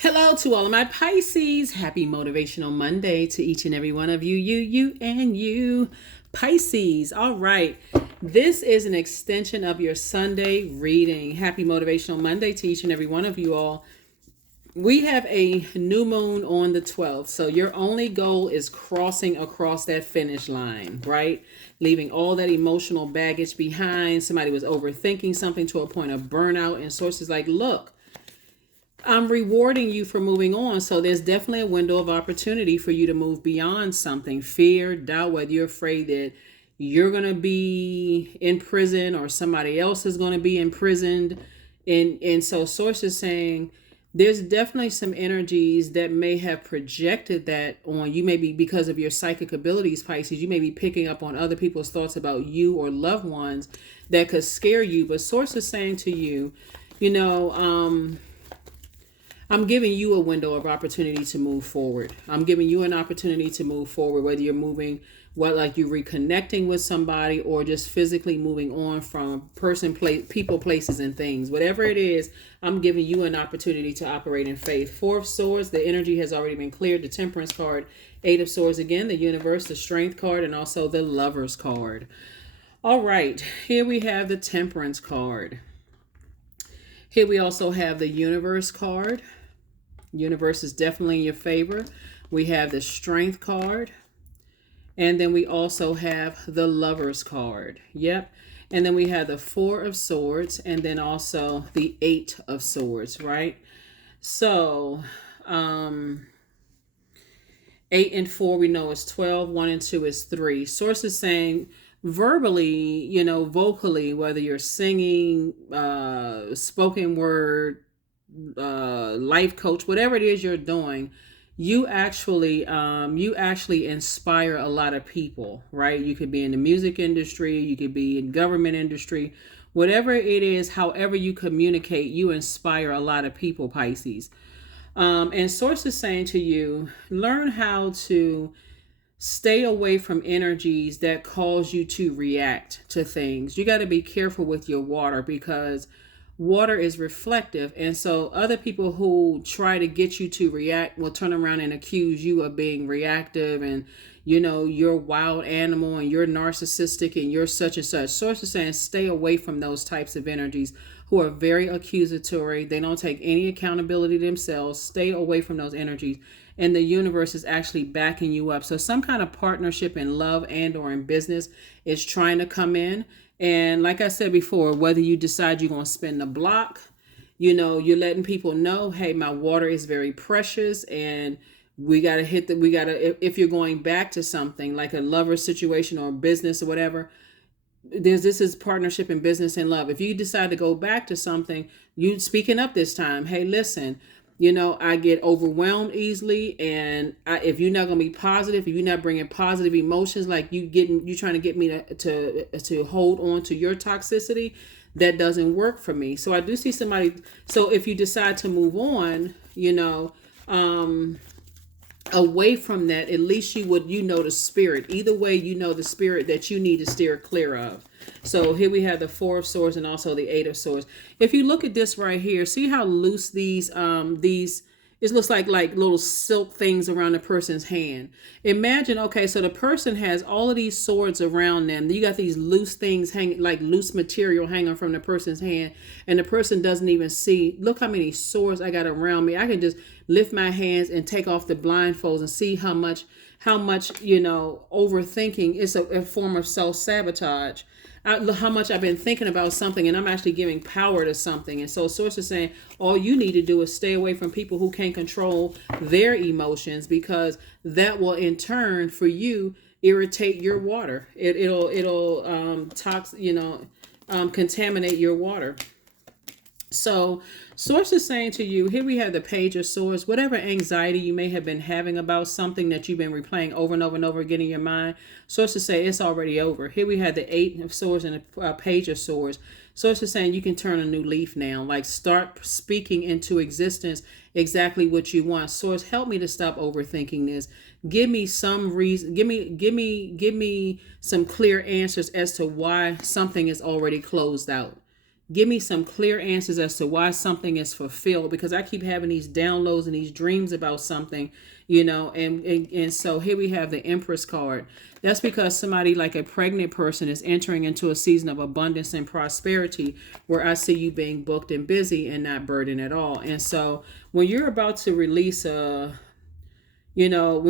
Hello to all of my Pisces. Happy Motivational Monday to each and every one of you, and you. Pisces. All right. This is an extension of your Sunday reading. Happy Motivational Monday to each and every one of you all. We have a new moon on the 12th. So your only goal is crossing across that finish line, right? Leaving all that emotional baggage behind. Somebody was overthinking something to a point of burnout, and sources like, look, I'm rewarding you for moving on. So there's definitely a window of opportunity for you to move beyond something. Fear, doubt, whether you're afraid that you're going to be in prison or somebody else is going to be imprisoned. And so sources saying there's definitely some energies that may have projected that on you. Maybe because of your psychic abilities, Pisces, you may be picking up on other people's thoughts about you or loved ones that could scare you. But sources saying to you, I'm giving you a window of opportunity to move forward. I'm giving you an opportunity to move forward, whether you're moving, like you're reconnecting with somebody or just physically moving on from person, place, people, places, and things. Whatever it is, I'm giving you an opportunity to operate in faith. Four of Swords, the energy has already been cleared. The Temperance card, Eight of Swords again, the Universe, the Strength card, and also the Lovers card. All right, here we have the Temperance card. Here we also have the Universe card. Universe is definitely in your favor. We have the Strength card. And then we also have the Lovers card. Yep. And then we have the Four of Swords. And then also the Eight of Swords, right? So, 8 and 4 we know is 12. 1 and 2 is 3. Sources saying verbally, vocally, whether you're singing, spoken word, life coach, whatever it is you're doing, you actually inspire a lot of people, right? You could be in the music industry, you could be in government industry, whatever it is, however you communicate, you inspire a lot of people, Pisces. And sources saying to you, learn how to stay away from energies that cause you to react to things. You got to be careful with your water because water is reflective, and so other people who try to get you to react will turn around and accuse you of being reactive and you're a wild animal and you're narcissistic and you're such and such. Sources saying stay away from those types of energies who are very accusatory. They don't take any accountability themselves. Stay away from those energies, and the universe is actually backing you up. So some kind of partnership in love and or in business is trying to come in. And like I said before, whether you decide you're going to spin the block, you're letting people know, hey, my water is very precious and we got to if you're going back to something like a lover situation or business or whatever, this is partnership in business and love. If you decide to go back to something, you speaking up this time, hey, listen, I get overwhelmed easily, and if you're not going to be positive, if you're not bringing positive emotions, like you trying to get me to hold on to your toxicity, that doesn't work for me. So I do see somebody. So if you decide to move on, away from that, at least you would, the spirit. Either way, the spirit that you need to steer clear of. So here we have the Four of Swords and also the Eight of Swords. If you look at this right here, see how loose these it looks like little silk things around the person's hand. Imagine, okay, so the person has all of these swords around them. You got these loose things hanging, like loose material hanging from the person's hand, and the person doesn't even see. Look how many swords I got around me. I can just lift my hands and take off the blindfolds and see how much overthinking is a form of self-sabotage. How much I've been thinking about something and I'm actually giving power to something. And so sources saying all you need to do is stay away from people who can't control their emotions, because that will in turn for you irritate your water. It'll contaminate your water. So sources saying to you, here we have the Page of Swords. Whatever anxiety you may have been having about something that you've been replaying over and over and over again in your mind, sources say it's already over. Here we have the Eight of Swords and the Page of Swords. Sources saying you can turn a new leaf now, like start speaking into existence exactly what you want. Source, help me to stop overthinking this. Give me some reason. Give me some clear answers as to why something is already closed out. Give me some clear answers as to why something is fulfilled, because I keep having these downloads and these dreams about something, and so here we have the Empress card. That's because somebody like a pregnant person is entering into a season of abundance and prosperity, where I see you being booked and busy and not burdened at all. And so when you're about to release when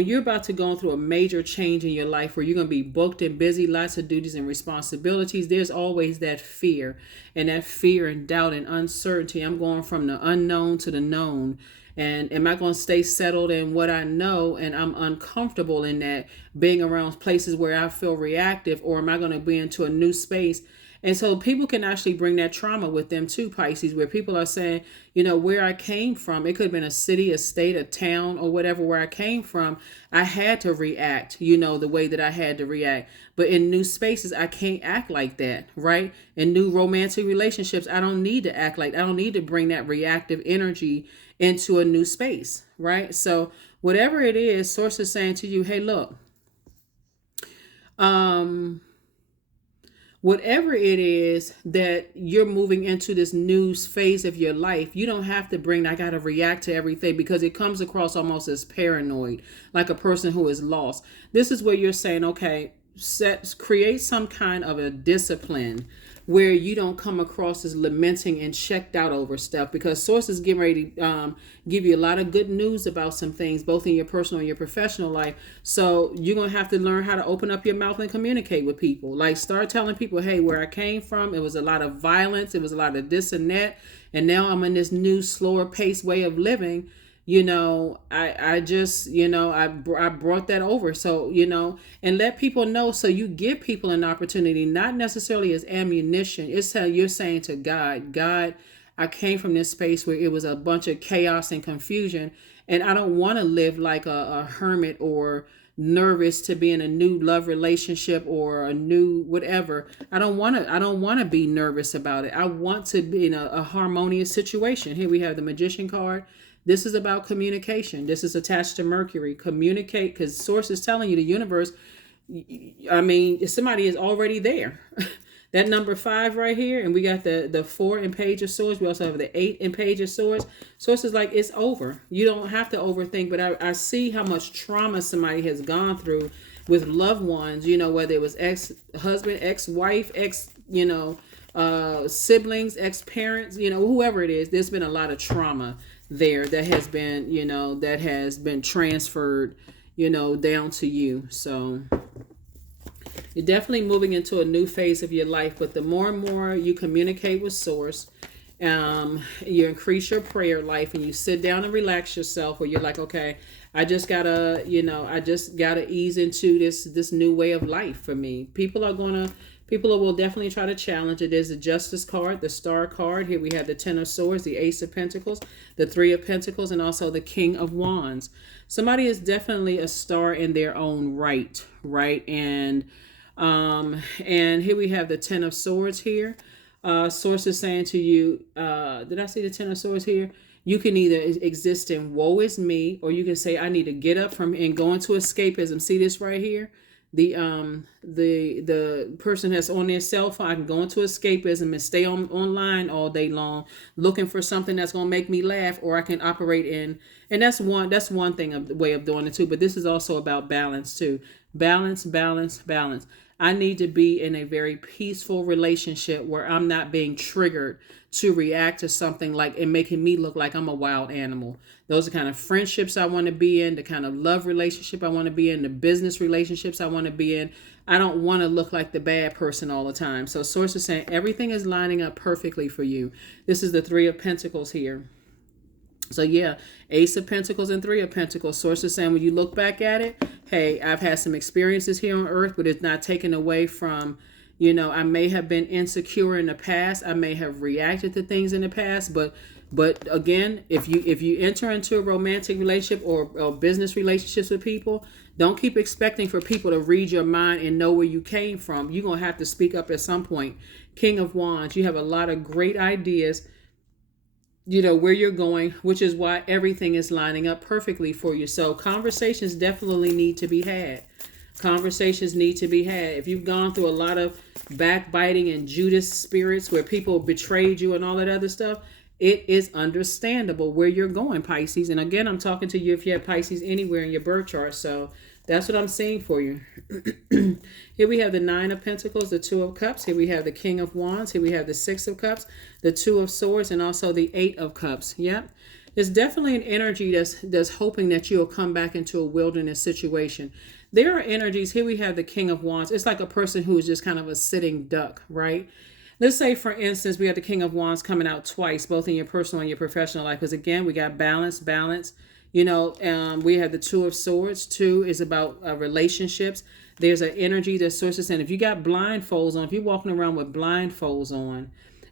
you're about to go through a major change in your life where you're going to be booked and busy, lots of duties and responsibilities, there's always that fear, and doubt and uncertainty. I'm going from the unknown to the known. And am I going to stay settled in what I know, and I'm uncomfortable in that, being around places where I feel reactive, or am I going to be into a new space? And so people can actually bring that trauma with them too, Pisces, where people are saying, where I came from, it could have been a city, a state, a town, or whatever, where I came from, I had to react, the way that I had to react. But in new spaces, I can't act like that, right? In new romantic relationships, I don't need to act like, I don't need to bring that reactive energy into a new space, right? So whatever it is, Source is saying to you, hey, look, whatever it is that you're moving into this new phase of your life, you don't have to bring, I got to react to everything, because it comes across almost as paranoid, like a person who is lost. This is where you're saying, okay, create some kind of a discipline where you don't come across as lamenting and checked out over stuff, because Source is getting ready to give you a lot of good news about some things, both in your personal and your professional life. So you're going to have to learn how to open up your mouth and communicate with people. Like, start telling people, hey, where I came from, it was a lot of violence, it was a lot of this and that, and now I'm in this new, slower paced way of living. I just, I brought that over. So, and let people know. So you give people an opportunity, not necessarily as ammunition. It's how you're saying to God, I came from this space where it was a bunch of chaos and confusion, and I don't want to live like a hermit or nervous to be in a new love relationship or a new whatever. I don't want to be nervous about it. I want to be in a harmonious situation. Here we have the Magician card. This is about communication. This is attached to Mercury. Communicate, because Source is telling you, the universe, somebody is already there. That number 5 right here, and we got the 4 in Page of Swords. We also have the 8 in Page of Swords. Source is like, it's over. You don't have to overthink, but I see how much trauma somebody has gone through with loved ones, whether it was ex-husband, ex-wife, siblings, ex-parents, whoever it is. There's been a lot of trauma there that has been transferred, down to you. So you're definitely moving into a new phase of your life, but the more and more you communicate with Source, you increase your prayer life, and you sit down and relax yourself, where you're like, okay, I just gotta ease into this new way of life for me. People will definitely try to challenge it. There's the Justice card, the Star card. Here we have the Ten of Swords, the Ace of Pentacles, the Three of Pentacles, and also the King of Wands. Somebody is definitely a star in their own right? And here we have the Ten of Swords here. Source is saying to you, did I see the Ten of Swords here? You can either exist in woe is me, or you can say, I need to get up from and go into escapism. See this right here? The person that's on their cell phone, I can go into escapism and stay online all day long looking for something that's going to make me laugh, or I can operate in, and that's one thing of the way of doing it too. But this is also about balance too. Balance. I need to be in a very peaceful relationship where I'm not being triggered to react to something like and making me look like I'm a wild animal. Those are the kind of friendships I want to be in, the kind of love relationship I want to be in, the business relationships I want to be in. I don't want to look like the bad person all the time. So Source is saying everything is lining up perfectly for you. This is the Three of Pentacles here. So yeah, Ace of Pentacles and Three of Pentacles. Source is saying when you look back at it, hey, I've had some experiences here on Earth, but it's not taken away from, I may have been insecure in the past. I may have reacted to things in the past, but again, if you enter into a romantic relationship or business relationships with people, don't keep expecting for people to read your mind and know where you came from. You're going to have to speak up at some point. King of Wands, you have a lot of great ideas, where you're going, which is why everything is lining up perfectly for you. So conversations definitely need to be had. Conversations need to be had. If you've gone through a lot of backbiting and Judas spirits where people betrayed you and all that other stuff, it is understandable where you're going, Pisces. And again, I'm talking to you if you have Pisces anywhere in your birth chart. So that's what I'm seeing for you. Here we have the Nine of Pentacles, the Two of Cups. Here we have the King of Wands. Here we have the Six of Cups, the Two of Swords, and also the Eight of Cups. Yep. There's definitely an energy that's hoping that you'll come back into a wilderness situation. There are energies. Here we have the King of Wands. It's like a person who is just kind of a sitting duck, right? Let's say, for instance, we have the King of Wands coming out twice, both in your personal and your professional life. Because again, we got balance. We have the Two of Swords. Two is about relationships. There's an energy that Source is saying, if you got blindfolds on, if you're walking around with blindfolds on,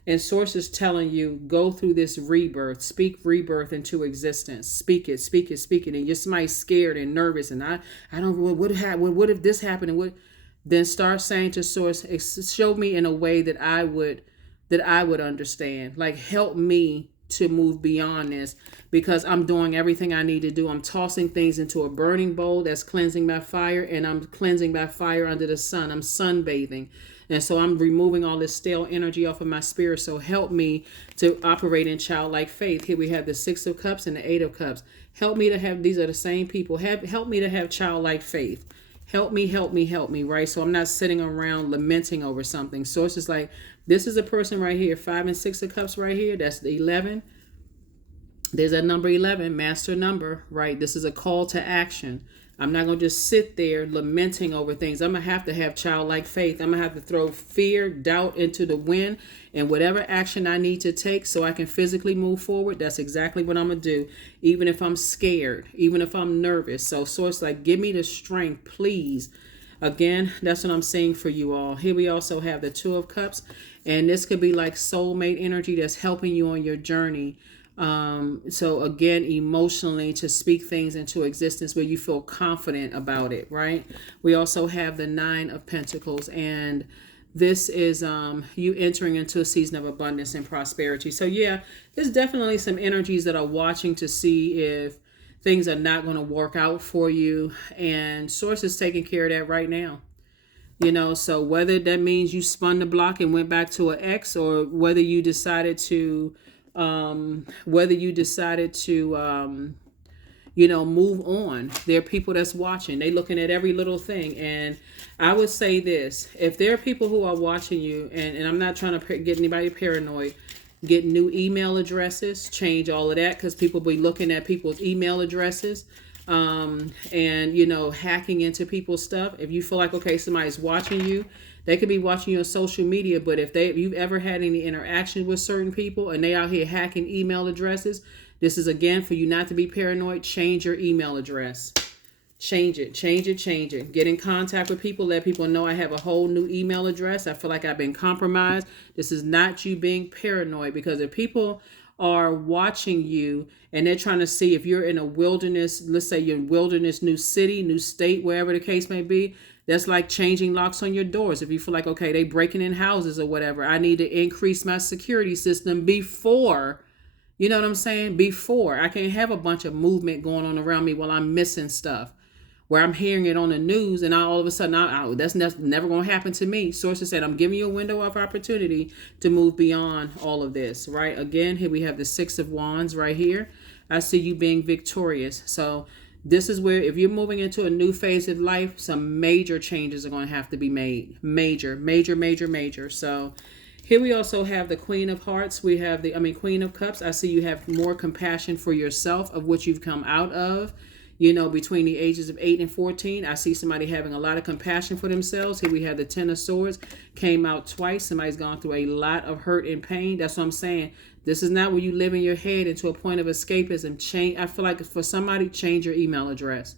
and Source is telling you, go through this rebirth, speak rebirth into existence, speak it, and you're somebody scared and nervous, and I don't, what if this happened, and what, then start saying to Source, show me in a way that I would understand, like help me to move beyond this, because I'm doing everything I need to do. I'm tossing things into a burning bowl that's cleansing by fire, and I'm cleansing by fire under the sun. I'm sunbathing. And so I'm removing all this stale energy off of my spirit. So help me to operate in childlike faith. Here we have the Six of Cups and the Eight of Cups. Help me to have, these are the same people. Help me to have childlike faith. Help me, right? So I'm not sitting around lamenting over something. Source is like, this is a person right here, 5 and 6 of Cups right here. That's the 11. There's that number 11, master number, right? This is a call to action. I'm not going to just sit there lamenting over things. I'm going to have childlike faith. I'm going to have to throw fear, doubt into the wind, and whatever action I need to take so I can physically move forward, that's exactly what I'm going to do, even if I'm scared, even if I'm nervous. So Source, like, give me the strength, please. Again, that's what I'm saying for you all. Here we also have the Two of Cups, and this could be like soulmate energy that's helping you on your journey. So again, emotionally, to speak things into existence where you feel confident about it, right? We also have the Nine of Pentacles, and this is you entering into a season of abundance and prosperity. So yeah, there's definitely some energies that are watching to see if things are not going to work out for you, and Source is taking care of that right now. So whether that means you spun the block and went back to an ex, or whether you decided to move on. There are people that's watching. They looking at every little thing. And I would say this, if there are people who are watching you, and I'm not trying to get anybody paranoid, get new email addresses, change all of that, because people be looking at people's email addresses, and hacking into people's stuff. If you feel like, okay, somebody's watching you, they could be watching you on social media, but if you've ever had any interaction with certain people and they out here hacking email addresses, this is again for you not to be paranoid. Change your email address. Change it. Get in contact with people. Let people know I have a whole new email address. I feel like I've been compromised. This is not you being paranoid, because if people are watching you and they're trying to see if you're in a wilderness, let's say you're in wilderness, new city, new state, wherever the case may be, that's like changing locks on your doors. If you feel like, okay, they breaking in houses or whatever, I need to increase my security system before, you know what I'm saying? Before I can't have a bunch of movement going on around me while I'm missing stuff, where I'm hearing it on the news and all of a sudden, that's never going to happen to me. Sources said, I'm giving you a window of opportunity to move beyond all of this, right? Again, here we have the Six of Wands right here. I see you being victorious. So this is where, if you're moving into a new phase of life, some major changes are going to have to be made. Major. So here we also have the Queen of Hearts. We have Queen of Cups. I see you have more compassion for yourself, of which you've come out of. Between the ages of 8 and 14, I see somebody having a lot of compassion for themselves. Here we have the Ten of Swords, came out twice. Somebody's gone through a lot of hurt and pain. That's what I'm saying. This is not where you live in your head into a point of escapism. I feel like for somebody, change your email address.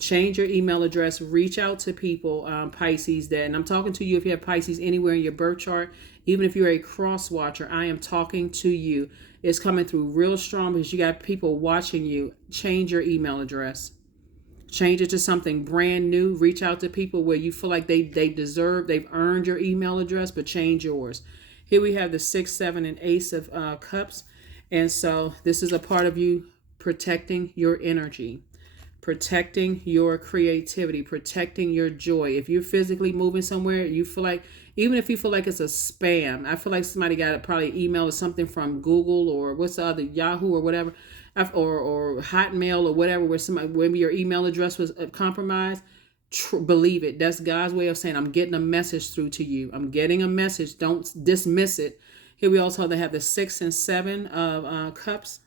Change your email address. Reach out to people, Pisces, and I'm talking to you if you have Pisces anywhere in your birth chart. Even if you're a cross watcher, I am talking to you. It's coming through real strong because you got people watching you. Change your email address. Change it to something brand new. Reach out to people where you feel like they've earned your email address, but change yours. Here we have the 6, 7, and Ace of Cups. And so this is a part of you protecting your energy. protecting your creativity, protecting your joy. If you're physically moving somewhere, you feel like, even if you feel like it's a spam, I feel like somebody got probably email or something from Google or what's the other, Yahoo or whatever, or Hotmail or whatever, where somebody, maybe your email address was compromised. Believe it. That's God's way of saying, I'm getting a message through to you. I'm getting a message. Don't dismiss it. Here we also have the 6 and 7 of cups.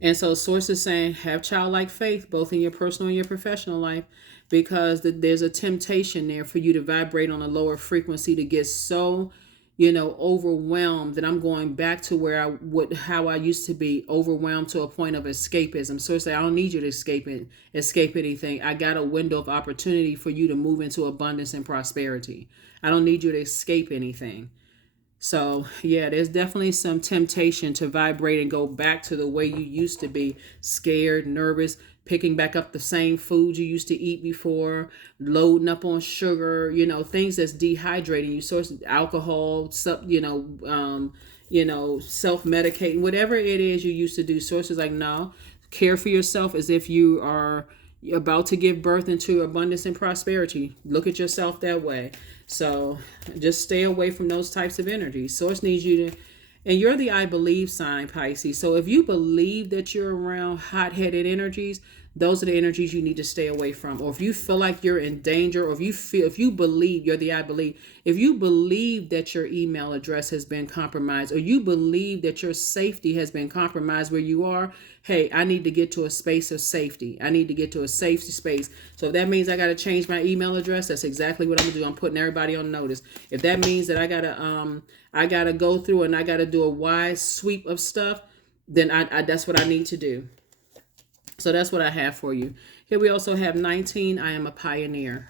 And so source is saying, have childlike faith, both in your personal and your professional life, because there's a temptation there for you to vibrate on a lower frequency, to get so, overwhelmed that I'm going back to where how I used to be, overwhelmed to a point of escapism. So it's like, I don't need you to escape anything. I got a window of opportunity for you to move into abundance and prosperity. I don't need you to escape anything. So yeah, there's definitely some temptation to vibrate and go back to the way you used to be, scared, nervous, picking back up the same food you used to eat before, loading up on sugar, things that's dehydrating you, source alcohol, self-medicating, whatever it is you used to do. Sources like, no, care for yourself as if you are about to give birth into abundance and prosperity. Look at yourself that way. So just stay away from those types of energies. Source needs you to, and you're the I believe sign, Pisces. So if you believe that you're around hot-headed energies, those are the energies you need to stay away from. Or if you feel like you're in danger, or if you believe, you're the I believe, if you believe that your email address has been compromised, or you believe that your safety has been compromised where you are, hey, I need to get to a space of safety. I need to get to a safe space. So if that means I got to change my email address, that's exactly what I'm gonna do. I'm putting everybody on notice. If that means that I gotta go through and I gotta do a wide sweep of stuff, then I that's what I need to do. So that's what I have for you. Here we also have 19. I am a pioneer.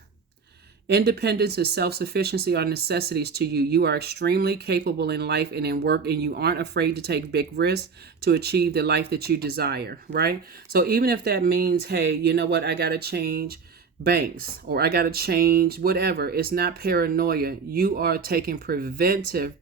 Independence and self-sufficiency are necessities to you. You are extremely capable in life and in work, and you aren't afraid to take big risks to achieve the life that you desire, right? So even if that means, hey, you know what, I got to change banks, or I got to change whatever, it's not paranoia. You are taking preventive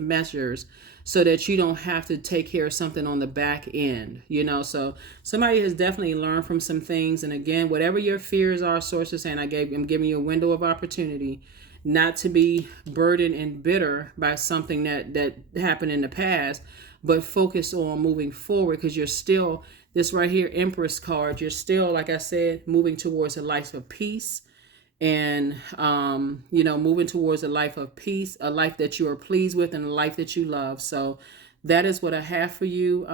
measures so that you don't have to take care of something on the back end, So somebody has definitely learned from some things. And again, whatever your fears are, sources saying, I'm giving you a window of opportunity not to be burdened and bitter by something that happened in the past, but focus on moving forward, because you're still, this right here, Empress card, you're still, like I said, moving towards a life of peace. And, moving towards a life of peace, a life that you are pleased with, and a life that you love. So that is what I have for you.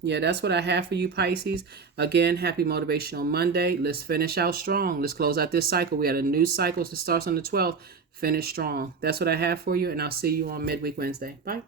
That's what I have for you, Pisces. Again, happy Motivational Monday. Let's finish out strong. Let's close out this cycle. We had a new cycle that starts on the 12th. Finish strong. That's what I have for you. And I'll see you on Midweek Wednesday. Bye.